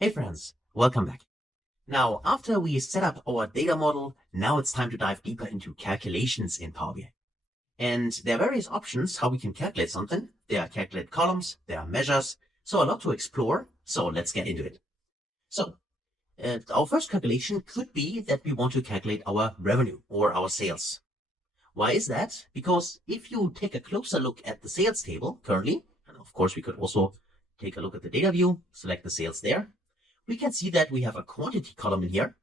Hey friends, welcome back. Now, after we set up our data model, now it's time to dive deeper into calculations in Power BI. And there are various options how we can calculate something. There are calculate columns, there are measures, so a lot to explore. So let's get into it. So our first calculation could be that we want to calculate our revenue or our sales. Why is that? Because if you take a closer look at the sales table currently, and of course we could also take a look at the data view, select the sales there, we can see that we have a quantity column in here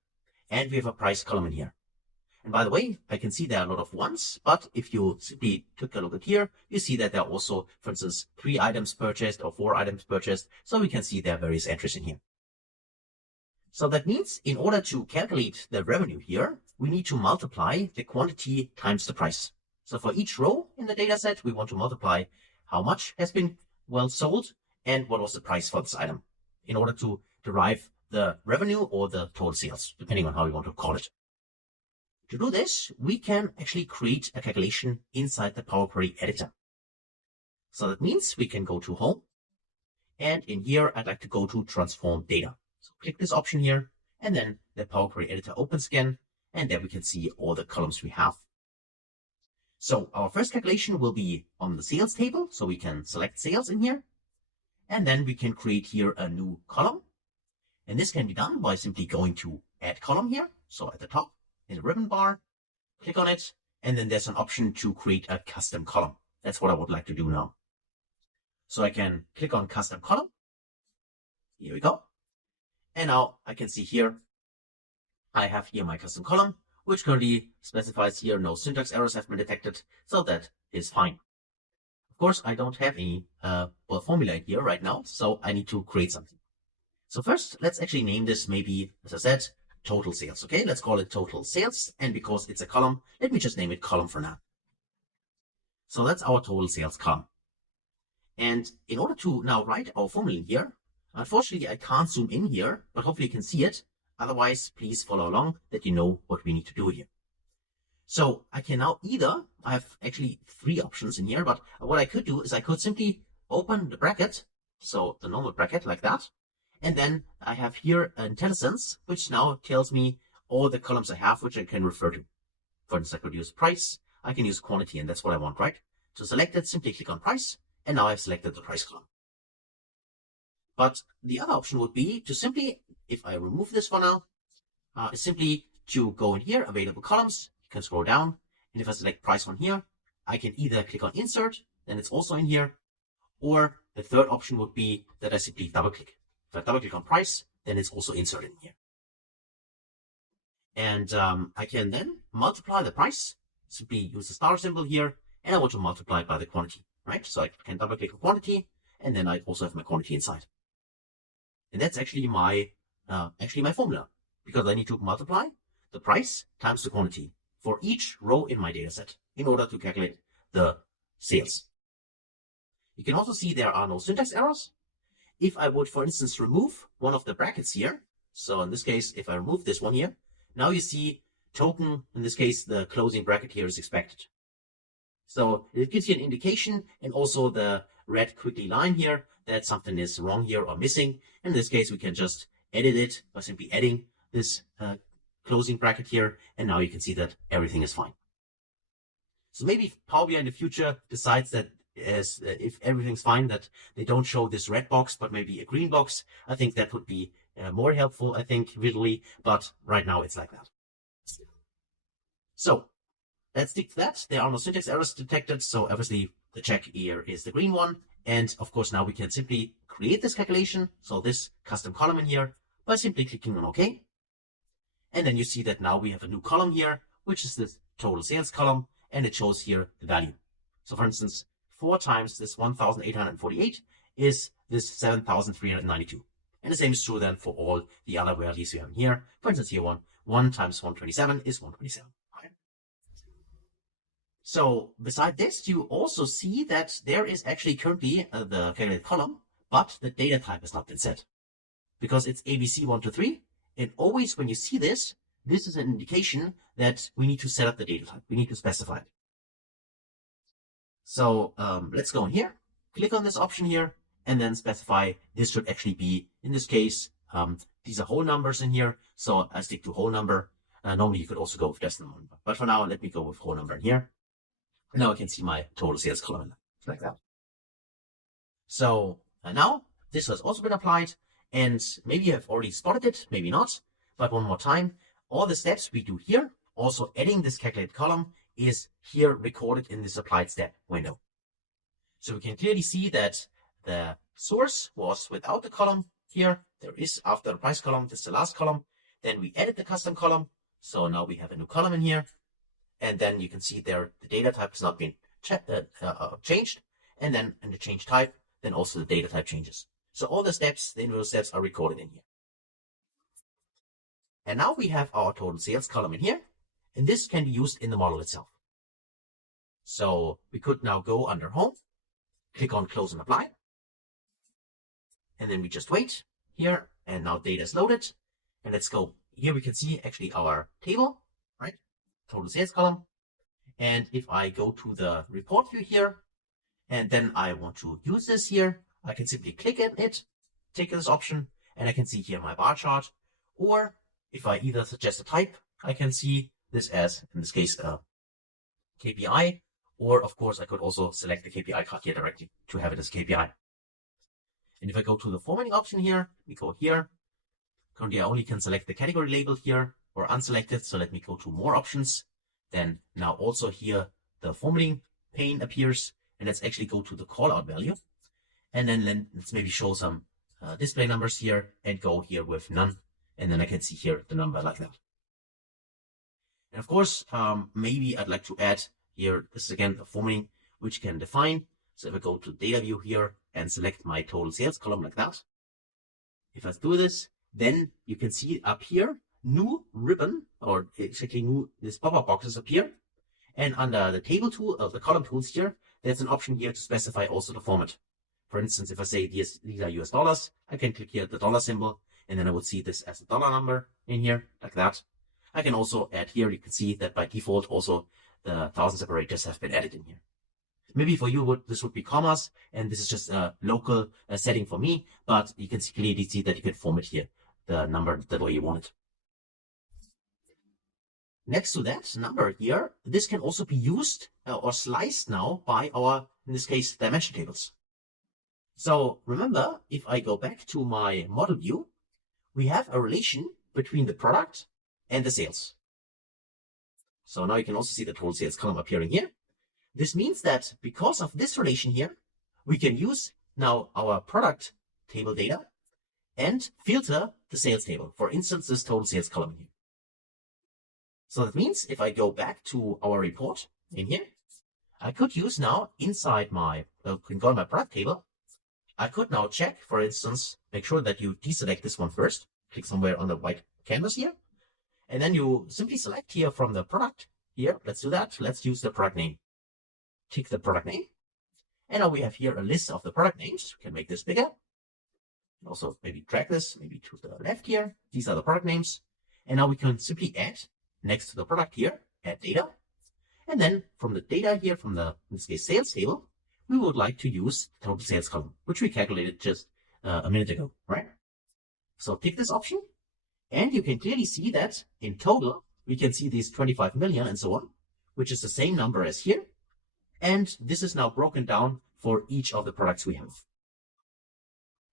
and we have a price column in here. And by the way, I can see there are a lot of ones, but if you simply took a look at here, you see that there are also, for instance, 3 items purchased or 4 items purchased. So we can see there are various entries in here. So that means in order to calculate the revenue here, we need to multiply the quantity times the price. So for each row in the data set, we want to multiply how much has been sold and what was the price for this item in order to derive the revenue or the total sales, depending on how you want to call it. To do this, we can actually create a calculation inside the Power Query editor. So that means we can go to Home, and in here, I'd like to go to Transform Data. So click this option here, and then the Power Query editor opens again, and there we can see all the columns we have. So our first calculation will be on the sales table, so we can select sales in here, and then we can create here a new column. And this can be done by simply going to Add Column here. So at the top in the ribbon bar, click on it, and then there's an option to create a custom column. That's what I would like to do now. So I can click on Custom Column. Here we go. And now I can see here, I have here my custom column, which currently specifies here no syntax errors have been detected. So that is fine. Of course, I don't have any formula here right now, so I need to create something. So first, let's actually name this maybe, as I said, total sales. Okay, let's call it total sales. And because it's a column, let me just name it column for now. So that's our total sales column. And in order to now write our formula in here, unfortunately, I can't zoom in here, but hopefully you can see it. Otherwise, please follow along that you know what we need to do here. So I can now I have actually 3 options in here, but what I could do is I could simply open the bracket. So the normal bracket like that. And then I have here IntelliSense, which now tells me all the columns I have, which I can refer to. For instance, I could use price, I can use quantity, and that's what I want, right? To select it, simply click on price, and now I've selected the price column. But the other option would be to simply, if I remove this for now, is simply to go in here, available columns, you can scroll down, and if I select price one here, I can either click on insert, then it's also in here, or the third option would be that I simply double click. If I double click on price, then it's also inserted in here. And I can then multiply the price, simply use the star symbol here, and I want to multiply it by the quantity, right? So I can double click on quantity, and then I also have my quantity inside. And that's actually my formula, because I need to multiply the price times the quantity for each row in my data set in order to calculate the sales. You can also see there are no syntax errors. If I would, for instance, remove one of the brackets here, so in this case, if I remove this one here, now you see token, in this case, the closing bracket here is expected. So it gives you an indication, and also the red quickly line here that something is wrong here or missing. In this case, we can just edit it by simply adding this closing bracket here, and now you can see that everything is fine. So maybe Power BI in the future decides that if everything's fine, that they don't show this red box, but maybe a green box. I think that would be more helpful, I think, visually, but right now it's like that. So let's stick to that. There are no syntax errors detected, so obviously the check here is the green one. And of course, now we can simply create this calculation, so this custom column in here, by simply clicking on OK. And then you see that now we have a new column here, which is the total sales column, and it shows here the value. So for instance, 4 times this 1,848 is this 7,392. And the same is true then for all the other values you have in here. For instance, here 1 times 127 is 127. Right? So beside this, you also see that there is actually currently the calculated column, but the data type has not been set because it's ABC123. And always when you see this, this is an indication that we need to set up the data type. We need to specify it. So let's go in here, click on this option here, and then specify this should actually be, in this case, These are whole numbers in here, so I stick to whole number. Normally you could also go with decimal number, but for now, let me go with whole number in here. And now I can see my total sales column like that. So now this has also been applied, and maybe you have already spotted it, maybe not, but one more time, all the steps we do here, also adding this calculate column, is here recorded in this applied step window. So we can clearly see that the source was without the column here. There is after the price column, this is the last column. Then we added the custom column. So now we have a new column in here. And then you can see there the data type has not been changed. And then in the change type, then also the data type changes. So all the steps, the individual steps are recorded in here. And now we have our total sales column in here. And this can be used in the model itself. So we could now go under home, click on close and apply. And then we just wait here. And now data is loaded. And let's go. Here we can see actually our table, right? Total sales column. And if I go to the report view here, and then I want to use this here, I can simply click on it, take this option, and I can see here my bar chart. Or if I either suggest a type, I can see this as, in this case, a KPI. Or of course, I could also select the KPI card here directly to have it as KPI. And if I go to the formatting option here, we go here. Currently, I only can select the category label here or unselected. So let me go to more options. Then now also here, the formatting pane appears. And let's actually go to the callout value. And then let's maybe show some display numbers here and go here with none. And then I can see here the number like that. And of course, maybe I'd like to add here, this is again a formatting which can define. So if I go to data view here and select my total sales column like that. If I do this, then you can see up here, new ribbon, or exactly new, this pop-up boxes appear. And under the table tool, the column tools here, there's an option here to specify also the format. For instance, if I say these are US dollars, I can click here the dollar symbol, and then I would see this as a dollar number in here, like that. I can also add here, you can see that by default also the 1000 separators have been added in here. Maybe for you, this would be commas, and this is just a local setting for me, but you can clearly see that you can format here the number the way you want it. Next to that number here, this can also be used or sliced now by our, in this case, dimension tables. So remember, if I go back to my model view, we have a relation between the product and the sales. So now you can also see the total sales column appearing here. This means that because of this relation here, we can use now our product table data and filter the sales table. For instance, this total sales column here. So that means if I go back to our report in here, I could use now inside my, can go to my product table. I could now check, for instance, make sure that you deselect this one first. Click somewhere on the white canvas here. And then you simply select here from the product here. Let's do that. Let's use the product name. Tick the product name. And now we have here a list of the product names. We can make this bigger. Also maybe drag this maybe to the left here. These are the product names. And now we can simply add next to the product here, add data. And then from the data here, from the, in this case, sales table, we would like to use the total sales column, which we calculated just a minute ago, right? So tick this option. And you can clearly see that in total, we can see these 25 million and so on, which is the same number as here. And this is now broken down for each of the products we have.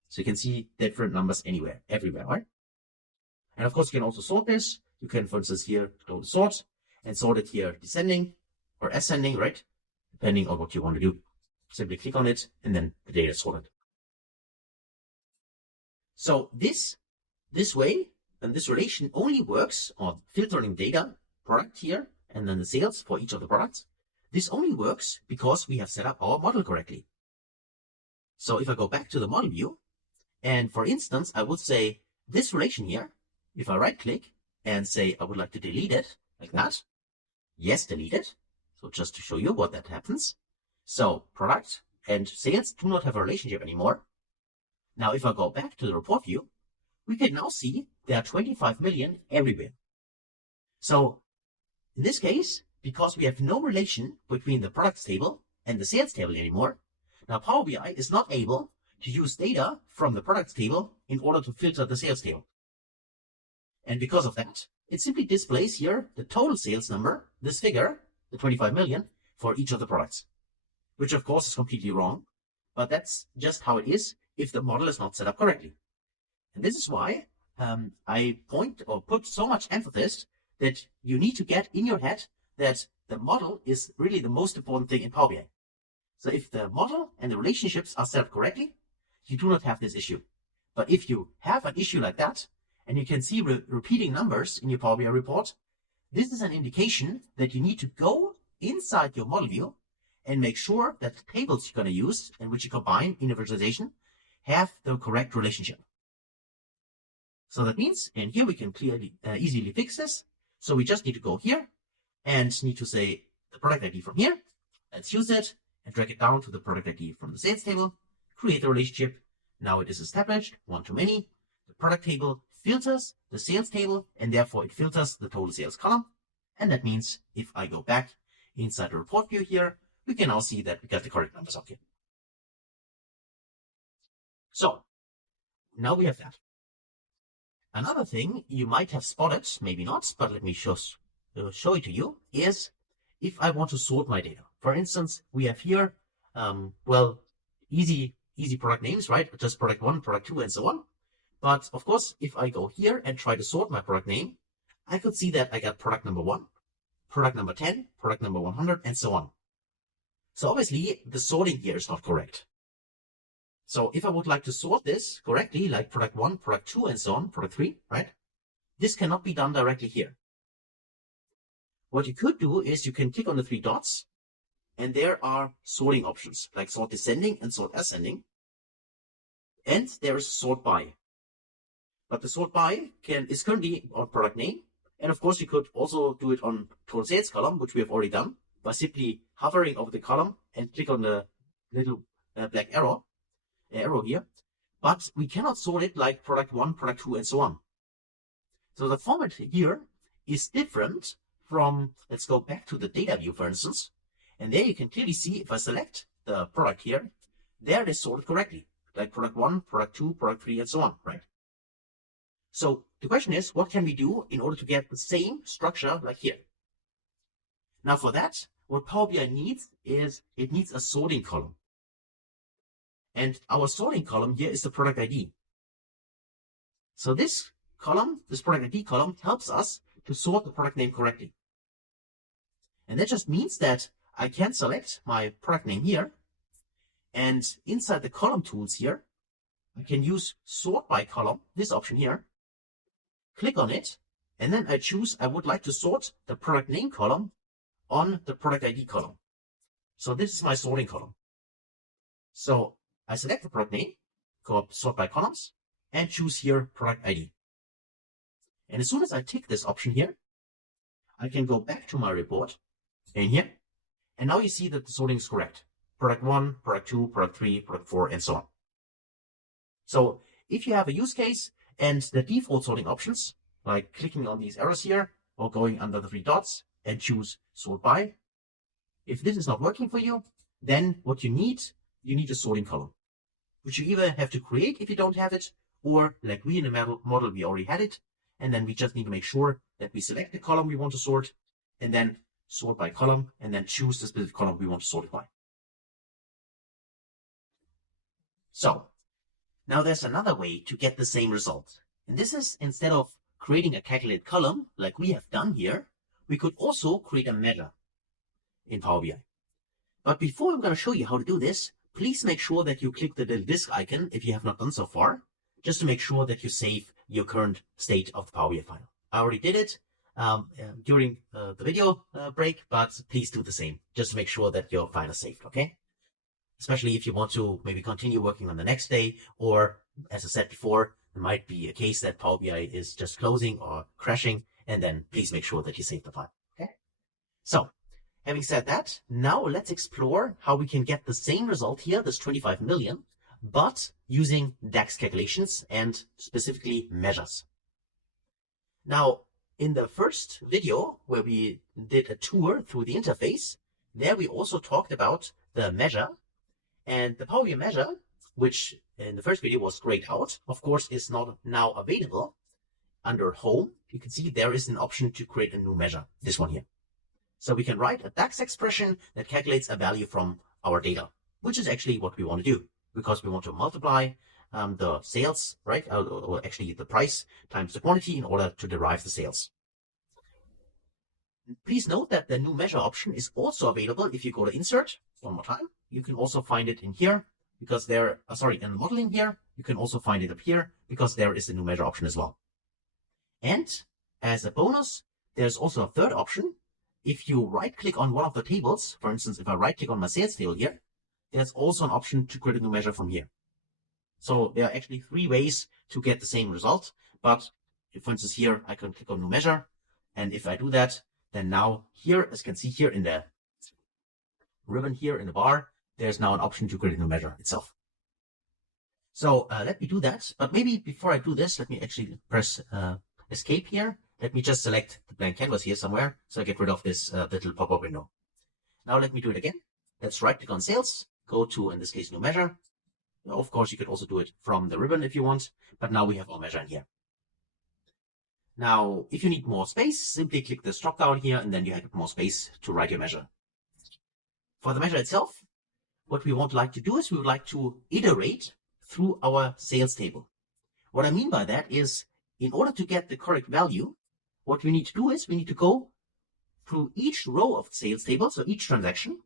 So you can see different numbers everywhere, right? And of course, you can also sort this. You can, for instance, here go to sort and sort it here descending or ascending, right? Depending on what you want to do. Simply click on it and then the data is sorted. So this way, and this relation only works on filtering data, product here, and then the sales for each of the products. This only works because we have set up our model correctly. So if I go back to the model view, and for instance, I would say this relation here, if I right click and say I would like to delete it like that, yes, delete it. So just to show you what that happens. So product and sales do not have a relationship anymore. Now, if I go back to the report view, we can now see there are 25 million everywhere. So in this case, because we have no relation between the products table and the sales table anymore, now Power BI is not able to use data from the products table in order to filter the sales table. And because of that, it simply displays here the total sales number, this figure, the 25 million, for each of the products. Which of course is completely wrong, but that's just how it is if the model is not set up correctly. And this is why I put so much emphasis that you need to get in your head that the model is really the most important thing in Power BI. So if the model and the relationships are set up correctly, you do not have this issue. But if you have an issue like that, and you can see repeating numbers in your Power BI report, this is an indication that you need to go inside your model view and make sure that the tables you're going to use and which you combine in a visualization have the correct relationship. So that means, and here we can clearly, easily fix this. So we just need to go here and need to say the product ID from here. Let's use it and drag it down to the product ID from the sales table, create the relationship. Now it is established, one-to-many. The product table filters the sales table, and therefore it filters the total sales column. And that means if I go back inside the report view here, we can now see that we got the correct numbers up here. So now we have that. Another thing you might have spotted, maybe not, but let me show it to you, is if I want to sort my data. For instance, we have here, easy product names, right? Just product 1, product 2, and so on. But of course, if I go here and try to sort my product name, I could see that I got product number 1, product number 10, product number 100, and so on. So obviously, the sorting here is not correct. So if I would like to sort this correctly, like product 1, product 2, and so on, product 3, right? This cannot be done directly here. What you could do is you can click on the 3 dots, and there are sorting options, like sort descending and sort ascending. And there is sort by. But the sort by is currently on product name. And of course, you could also do it on total sales column, which we have already done, by simply hovering over the column and click on the little black arrow here. But we cannot sort it like product 1, product 2, and so on. So the format here is different from, let's go back to the data view, for instance. And there you can clearly see if I select the product here, there it is sorted correctly, like product 1, product 2, product 3, and so on, right? So the question is, what can we do in order to get the same structure like here? Now for that, what Power BI needs is it needs a sorting column. And our sorting column here is the product ID. So this column, this product ID column, helps us to sort the product name correctly. And that just means that I can select my product name here, and inside the column tools here, I can use sort by column, this option here, click on it, and then I choose I would like to sort the product name column on the product ID column. So this is my sorting column. So I select the product name, go up sort by columns, and choose here product ID. And as soon as I tick this option here, I can go back to my report in here, and now you see that the sorting is correct. Product 1, product 2, product 3, product 4, and so on. So if you have a use case and the default sorting options, like clicking on these arrows here or going under the 3 dots and choose sort by, if this is not working for you, then what you need a sorting column, which you either have to create if you don't have it, or like we in the model, we already had it. And then we just need to make sure that we select the column we want to sort, and then sort by column, and then choose the specific column we want to sort it by. So now there's another way to get the same result. And this is, instead of creating a calculated column like we have done here, we could also create a measure in Power BI. But before I'm going to show you how to do this, please make sure that you click the little disk icon if you have not done so far, just to make sure that you save your current state of the Power BI file. I already did it during the video break, but please do the same, just to make sure that your file is saved, okay? Especially if you want to maybe continue working on the next day, or as I said before, there might be a case that Power BI is just closing or crashing, and then please make sure that you save the file, okay? So, having said that, now let's explore how we can get the same result here, this 25 million, but using DAX calculations and specifically measures. Now, in the first video where we did a tour through the interface, there we also talked about the measure, and the Power BI measure, which in the first video was grayed out, of course, is not now available. Under Home, you can see there is an option to create a new measure, this one here. So we can write a DAX expression that calculates a value from our data, which is actually what we want to do, because we want to multiply the sales, right? Or actually the price times the quantity in order to derive the sales. Please note that the new measure option is also available if you go to Insert. One more time. You can also find it in here because there, in the modeling here. You can also find it up here because there is the new measure option as well. And as a bonus, there's also a third option. If you right click on one of the tables, for instance, if I right click on my sales table here, there's also an option to create a new measure from here. So there are actually 3 ways to get the same result. But if, for instance, here I can click on new measure. And if I do that, then now here, as you can see here in the ribbon here in the bar, there's now an option to create a new measure itself. So let me do that. But maybe before I do this, let me actually press Escape here. Let me just select the blank canvas here somewhere so I get rid of this little pop-up window. Now let me do it again. Let's right click on sales, go to, in this case, new measure. Now, of course, you could also do it from the ribbon if you want, but now we have our measure in here. Now, if you need more space, simply click this drop down here and then you have more space to write your measure. For the measure itself, what we would like to do is we would like to iterate through our sales table. What I mean by that is, in order to get the correct value, what we need to do is we need to go through each row of the sales table, so each transaction.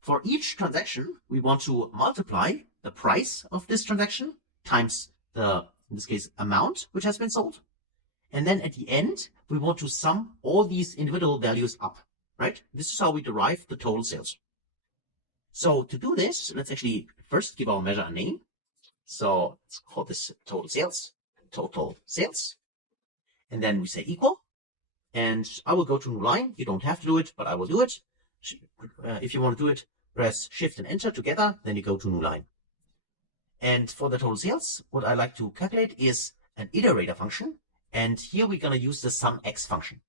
For each transaction, we want to multiply the price of this transaction times the, in this case, amount which has been sold. And then at the end, we want to sum all these individual values up, right? This is how we derive the total sales. So to do this, let's actually first give our measure a name. So let's call this total sales. And then we say equal. And I will go to new line. You don't have to do it, but I will do it. If you want to do it, press Shift and Enter together, then you go to new line. And for the total sales, what I like to calculate is an iterator function. And here we're going to use the SUMX function.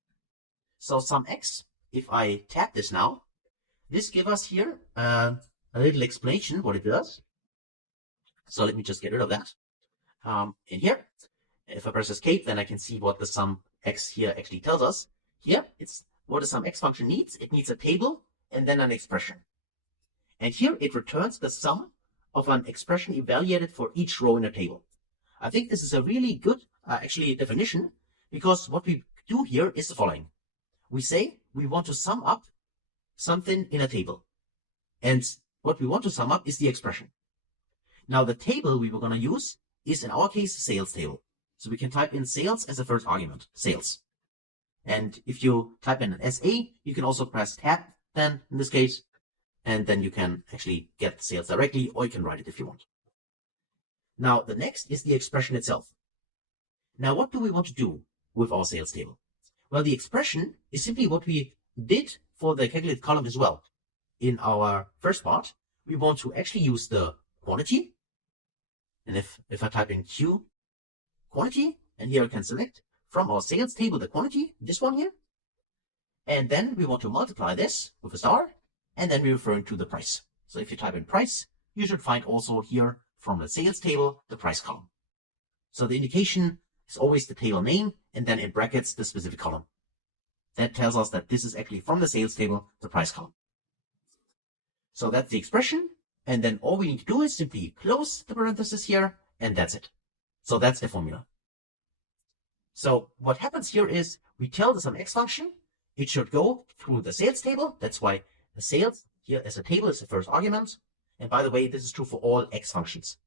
So SUMX, if I tap this now, this gives us here a little explanation what it does. So let me just get rid of that. In here, if I press Escape, then I can see what the SUMX here actually tells us. Here, it's what the SUMX function needs. It needs a table and then an expression. And here it returns the sum of an expression evaluated for each row in a table. I think this is a really good definition, because what we do here is the following. We say we want to sum up something in a table. And what we want to sum up is the expression. Now the table we were going to use is, in our case, sales table. So we can type in sales as a first argument, sales. And if you type in an SA, you can also press tab then in this case, and then you can actually get sales directly, or you can write it if you want. Now the next is the expression itself. Now what do we want to do with our sales table? Well, the expression is simply what we did for the calculated column as well. In our first part, we want to actually use the quantity. And if I type in Q quantity, and here I can select from our sales table the quantity, this one here. And then we want to multiply this with a star, and then we're referring to the price. So if you type in price, you should find also here from the sales table the price column. So the indication is always the table name, and then in brackets the specific column. That tells us that this is actually from the sales table, the price column. So that's the expression, and then all we need to do is simply close the parenthesis here, and that's it. So that's the formula. So what happens here is we tell the SUMX function it should go through the sales table. That's why the sales here as a table is the first argument. And by the way, this is true for all X functions.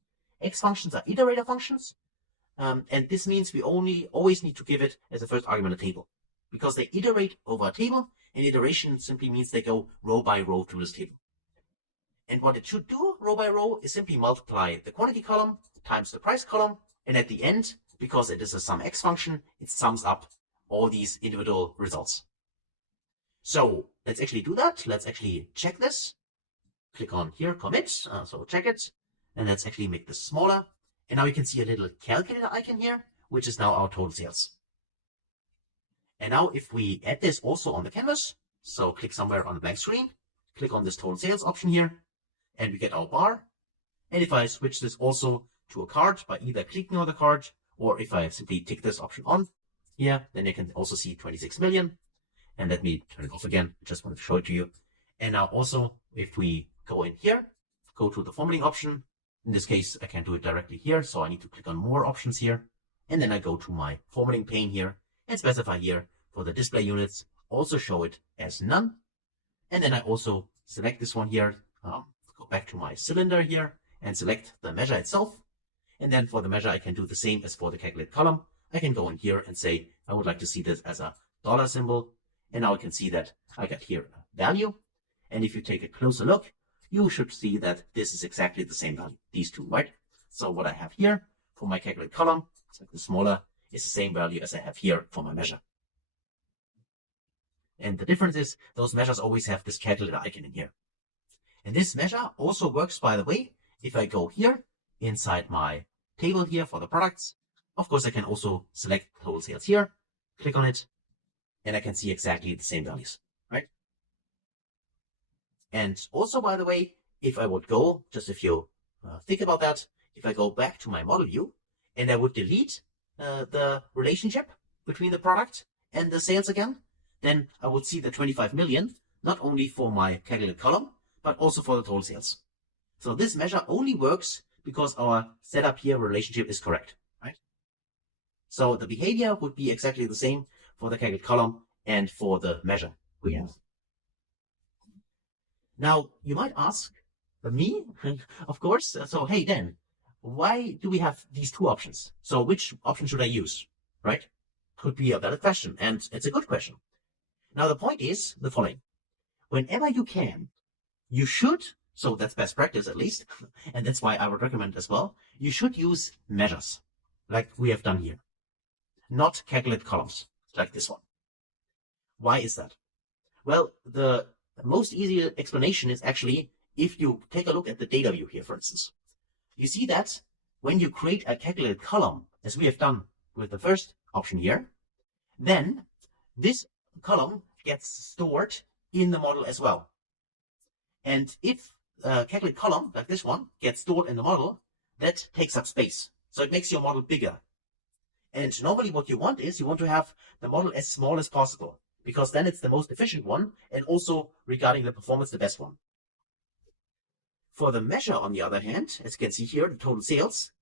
X functions are iterator functions. And this means we always need to give it as a first argument a table, because they iterate over a table, and iteration simply means they go row by row through this table. And what it should do row by row is simply multiply the quantity column times the price column, and at the end, because it is a SUMX function, it sums up all these individual results. So let's actually do that. Let's actually check this. Click on here, commit, so check it, and let's actually make this smaller. And now you can see a little calculator icon here, which is now our total sales. And now if we add this also on the canvas, so click somewhere on the blank screen, click on this total sales option here, and we get our bar. And if I switch this also to a card by either clicking on the card, or if I simply tick this option on here, then you can also see 26 million. And let me turn it off again. Just want to show it to you. And now also, if we go in here, go to the formatting option. In this case, I can do it directly here. So I need to click on more options here. And then I go to my formatting pane here and specify here for the display units, also show it as none. And then I also select this one here, go back to my cylinder here and select the measure itself. And then for the measure, I can do the same as for the calculate column. I can go in here and say, I would like to see this as a dollar symbol. And now I can see that I got here a value. And if you take a closer look, you should see that this is exactly the same value, these two, right? So what I have here for my calculate column, it's like the smaller, is the same value as I have here for my measure. And the difference is those measures always have this calculator icon in here. And this measure also works, by the way, if I go here inside my table here for the products. Of course, I can also select total sales here, click on it, and I can see exactly the same values, right? And also, by the way, if I would go, just if you think about that, if I go back to my model view and I would delete the relationship between the product and the sales again, then I would see the 25 million, not only for my calculate column, but also for the total sales. So this measure only works because our setup here relationship is correct, right? So the behavior would be exactly the same for the calculate column and for the measure we have. Now, you might ask me, of course, so hey, Dan, why do we have these two options? So which option should I use, right? Could be a valid question, and it's a good question. Now, the point is the following. Whenever you can, you should, so that's best practice at least, and that's why I would recommend as well, you should use measures, like we have done here, not calculate columns, like this one. Why is that? Well, the most easy explanation is actually if you take a look at the data view here, for instance. You see that when you create a calculated column, as we have done with the first option here, then this column gets stored in the model as well. And if a calculate column, like this one, gets stored in the model, that takes up space. So it makes your model bigger. And normally what you want is you want to have the model as small as possible, because then it's the most efficient one, and also regarding the performance, the best one. For the measure, on the other hand, as you can see here, the total sales,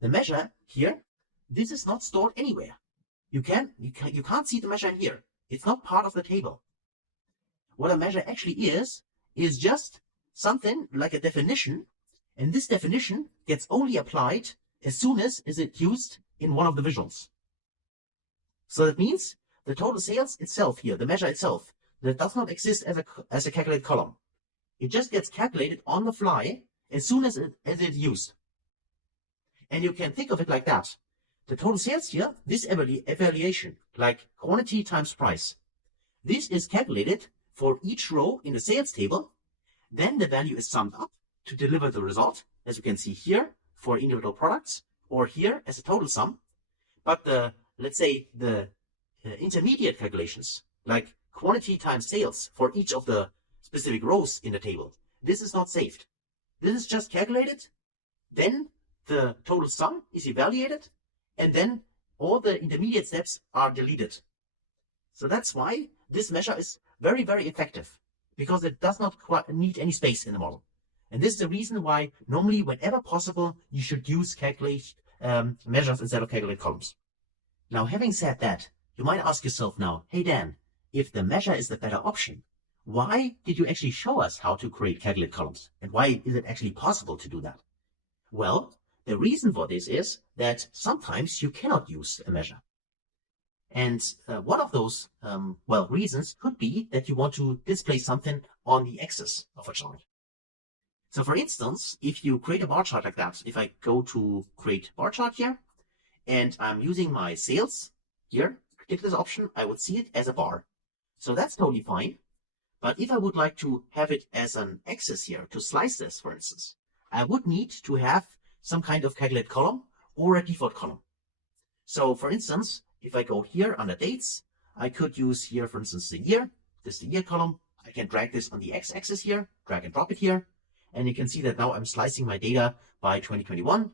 the measure here, this is not stored anywhere. You can't see the measure in here. It's not part of the table. What a measure actually is just something like a definition, and this definition gets only applied as soon as it's used in one of the visuals. So that means the total sales itself here, the measure itself, that does not exist as a calculated column. It just gets calculated on the fly as soon as it's used. And you can think of it like that. The total sales here, this evaluation, like quantity times price, this is calculated for each row in the sales table. Then the value is summed up to deliver the result, as you can see here, for individual products, or here as a total sum. But let's say the intermediate calculations, like quantity times sales for each of the specific rows in the table, this is not saved. This is just calculated, then the total sum is evaluated, and then all the intermediate steps are deleted. So that's why this measure is very, very effective, because it does not need any space in the model. And this is the reason why normally, whenever possible, you should use calculate measures instead of calculate columns. Now, having said that, you might ask yourself now, hey Dan, if the measure is the better option, why did you actually show us how to create calculate columns? And why is it actually possible to do that? Well, the reason for this is that sometimes you cannot use a measure. And one of those, reasons could be that you want to display something on the axis of a chart. So for instance, if you create a bar chart like that, if I go to create bar chart here, and I'm using my sales here, click this option, I would see it as a bar. So that's totally fine. But if I would like to have it as an axis here, to slice this, for instance, I would need to have some kind of calculate column or a default column. So for instance, if I go here under dates, I could use here, for instance, the year. This is the year column. I can drag this on the x-axis here, drag and drop it here. And you can see that now I'm slicing my data by 2021.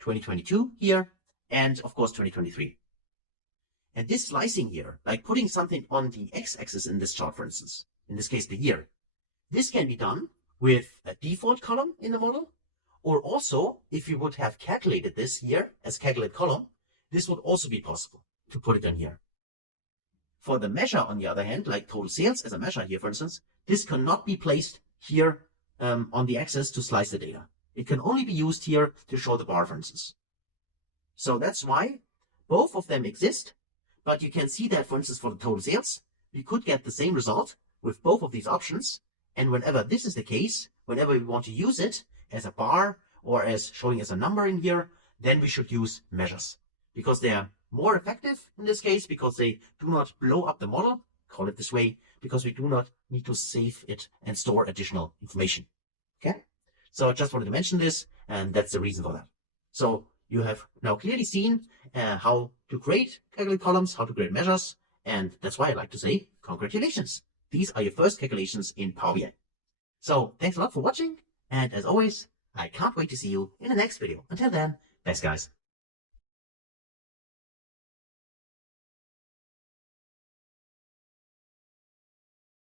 2022 here, and of course 2023. And this slicing here, like putting something on the x-axis in this chart, for instance, in this case the year, this can be done with a default column in the model, or also if you would have calculated this here as calculate column, this would also be possible to put it in here. For the measure, on the other hand, like total sales as a measure here, for instance, this cannot be placed here on the axis to slice the data. It can only be used here to show the bar, for instance. So that's why both of them exist, but you can see that, for instance, for the total sales, we could get the same result with both of these options. And whenever this is the case, whenever we want to use it as a bar or as showing as a number in here, then we should use measures, because they are more effective in this case, because they do not blow up the model, call it this way, because we do not need to save it and store additional information. Okay? So I just wanted to mention this, and that's the reason for that. So you have now clearly seen how to create calculate columns, how to create measures, and that's why I like to say congratulations. These are your first calculations in Power BI. So thanks a lot for watching, and as always, I can't wait to see you in the next video. Until then, best guys.